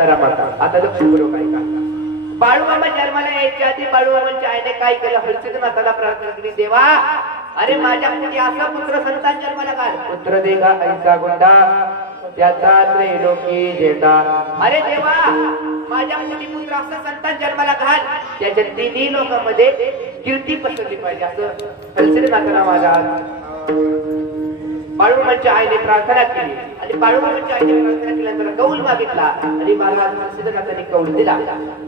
जरा माता. आता लक्षपूर्वक ऐका बाळूमामा जन्माला यायच्या आधी बाळूमामांच्या आईने काय केलं? हर्षित प्रार्थना केली देवा अरे माझ्या मुली असा पुत्र संतान जन्माला घाल पुत्र देगा ऐसा गुंडा. त्याचा त्रैलोकी जेता अरे देवा माझ्या मुली पुत्र असा संतान जन्माला घाल. त्याच्या तिन्ही लोकांमध्ये कीर्ती पसरली पाहिजे असं हर्षित नाथाला माझा बाळूमाच्या आईने प्रार्थना केली. आणि बाळूमाच्या आईने प्रार्थना केल्यानंतर कौल मागितला. आणि महाराज सिद्धनाथांनी कौल दिला.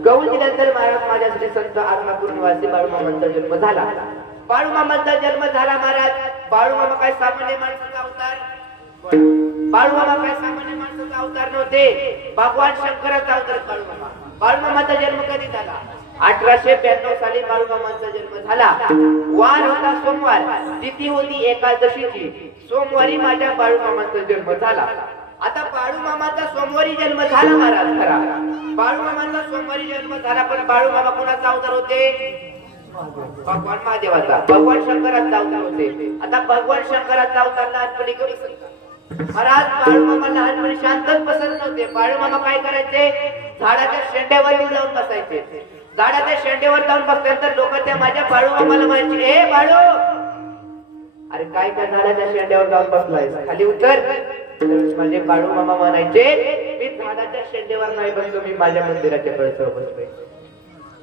कौल दिल्यानंतर महाराज माझ्यासाठी संत आत्मापूर निवासी बाळूमामांचा जन्म झाला. बाळूमामांचा जन्म झाला महाराज. बाळूमामा काय सामान्य माणसाचा अवतार? बाळूमामा काय सामान्य माणसाचा अवतार नव्हते. भगवान शंकराचा अवतार बाळूमामा. बाळूमामाचा जन्म कधी झाला? अठराशे ब्याण्णव साली बाळूमामांचा जन्म झाला. वार होता सोमवार. तिथी होती एकादशीची. सोमवारी माझ्या बाळूमामांचा जन्म झाला. आता बाळूमामाचा सोमवारी जन्म झाला महाराज खरा. बाळूमामाचा सोमवारी जन्म झाला पण बाळूमामा कुणाचा अवतार होते? भगवान महादेवाचा. भगवान शंकराचा अवतार होते. आता भगवान शंकराचा अवतार लहानपणी करू शकता. महाराज बाळूमामा लहानपणी शांतच बसत नव्हते. बाळूमामा काय करायचे? झाडाच्या शेंड्यावर जाऊन बसायचे. झाडाच्या शेंड्यावर जाऊन बसल्यानंतर लोक त्या माझ्या बाळूमामाला म्हणायचे हे बाळू! अरे काय त्या झाडाच्या शेंड्यावर जाऊन बसलाय खाली उतर. म्हणजे माझे बाळू मामा म्हणायचे मी झाडाच्या शेंड्यावर नाही बसलो मी माझ्या मंदिराच्या कळसावर बसलोय.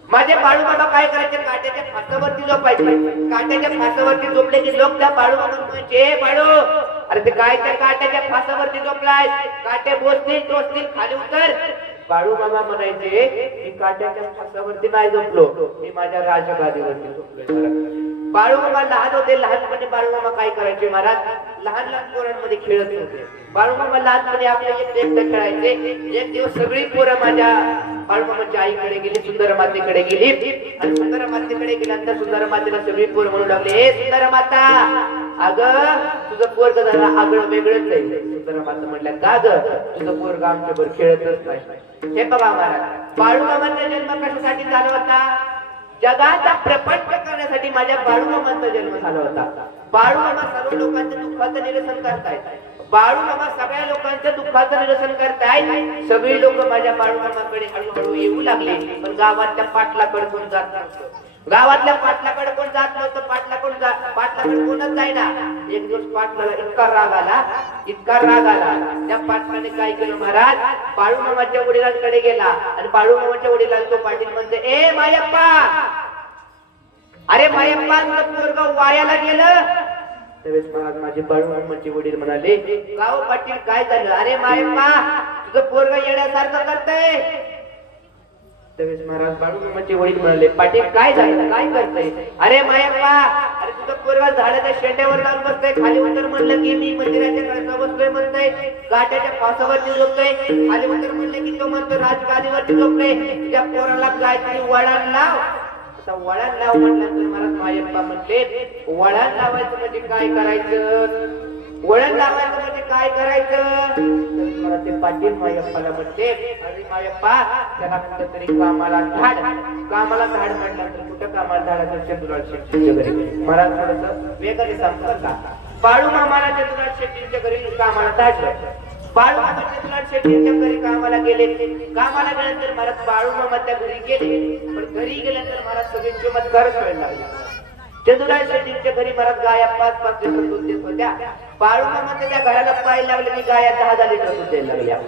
माझे बाळू मामा काय करायचे? काट्याच्या फासावरती झोपायचे. काट्याच्या फासावरती झोपले की लोक त्या बाळू मामा म्हणायचे बाळू! अरे ते काय त्या काट्याच्या फासावरती झोपलाय. काटे बोचतील टोचतील खाली उतर. बाळू मामा म्हणायचे मी काट्याच्या फासावरती नाही झोपलो. मी माझ्या राजगादीवरती झोपलो बाळू मामा लहान होते लहानपणी बाळू मामा काय करायचे महाराज? लहान लहान पोरांमध्ये खेळत होते. बाळू मामा लहानपणी आपले एक खेळायचे. एक दिवस सगळी पोरं माझ्या बाळू मामाच्या आईकडे गेली सुंदर मातेकडे गेली. आणि सुंदर मातेकडे गेल्यानंतर सुंदर मातेला सगळी पोर म्हणू लागले हे सुंदर माता अगं तुझं पोरग जरा आगळं वेगळंच आहे. सुंदर म्हटलं म्हणल्या का ग? तुझं पोरग आमच्यावर खेळतच नाही. हे बघा महाराज बाळू जन्म कशासाठी झाला होता? जगाचा प्रपंच करण्यासाठी माझ्या बाळूमामांचा जन्म झाला होता. बाळूमामा सर्व लोकांच्या दुःखाचं निरसन करतायत. बाळूमामा सगळ्या लोकांच्या दुःखाचं निरसन करतायत. सगळी लोक माझ्या बाळूमामाकडे हळूहळू येऊ लागले. पण गावात त्या पाटलाकडे कोण जात नव्हतं. गावातल्या पाटलाकडे कोण जात नव्हतं पाटलाकडून जा पाटलाकडे कोणच जायना. एक दिवस पाटलाला इतका राग आला इतका राग आला. त्या पाटलाने काय केलं महाराज? बाळूमामाच्या वडिलांकडे गेला. आणि बाळूमामाच्या वडिलांना तो पाटील म्हणते ए मायप्पा! अरे मायप्पा तुझं पोरग वायाला गेलं. त्यावेळेस महाराज माझे बाळूमामाचे वडील म्हणाले गाव पाटील काय झालं? अरे मायप्पा तुझं पोरग येण्यासारखं करतय. त्यावेळेस महाराज बाळूमामाचे वडील म्हणाले पाटील काय झालं? काय करतय? अरे मायप्पा अरे तुझं पूर्वा झाडाच्या शेंड्यावर जाऊन बसतोय खाली उतर म्हणलं की मी मंदिराच्या कळसावर बसलोय म्हणतोय काट्याच्या फासावरती झोपतोय खाली उतर म्हणलं की तो म्हणतो राजगादीवरती झोपतोय तुझ्या पोराला काहीतरी वळण लाव. आता वळण लाव म्हटल्यानंतर महाराज मायप्पा म्हणते वळण लावायचं म्हणजे काय करायचं? वळण लावायचं काय करायचं? मला ते पाटील मायप्पाला म्हणते अरे मायप्पा त्याला कुठं तरी कामाला धाड. कामाला धाड म्हटल्यानंतर कुठं कामाला धाडाचं चंद्रलाल शेट्टीच्या घरी महाराज थोडस वेगाने सांगतात का. बाळू मामाला चंद्रलाल शेट्टीच्या घरी कामाला धाडलं बाळू मामा चंद्रलाल शेट्टीच्या घरी कामाला गेले. कामाला गेल्यानंतर मला बाळू मामा त्या घरी गेले. पण घरी गेल्यानंतर महाराज सगळे चमत्कारच व्हायला लागले. चंद्रलाल शेट्टीच्या घरी मला गाया पाच पाच लिटर दूध देत होत्या. बाळू मामाच्या त्या घराला पाय लागले की गाया दहा दहा लिटर दूध द्यायला लागल्या.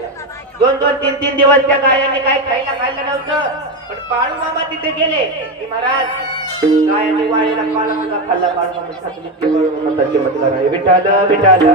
दोन दोन तीन तीन दिवस त्या गायाने काय खायला खायला नव्हतं. पण बाळू मामा तिथे गेले. की महाराज गायाने वाळीला पाला सुद्धा खाल्ला बाळू मामा बाळू विठाल विठाल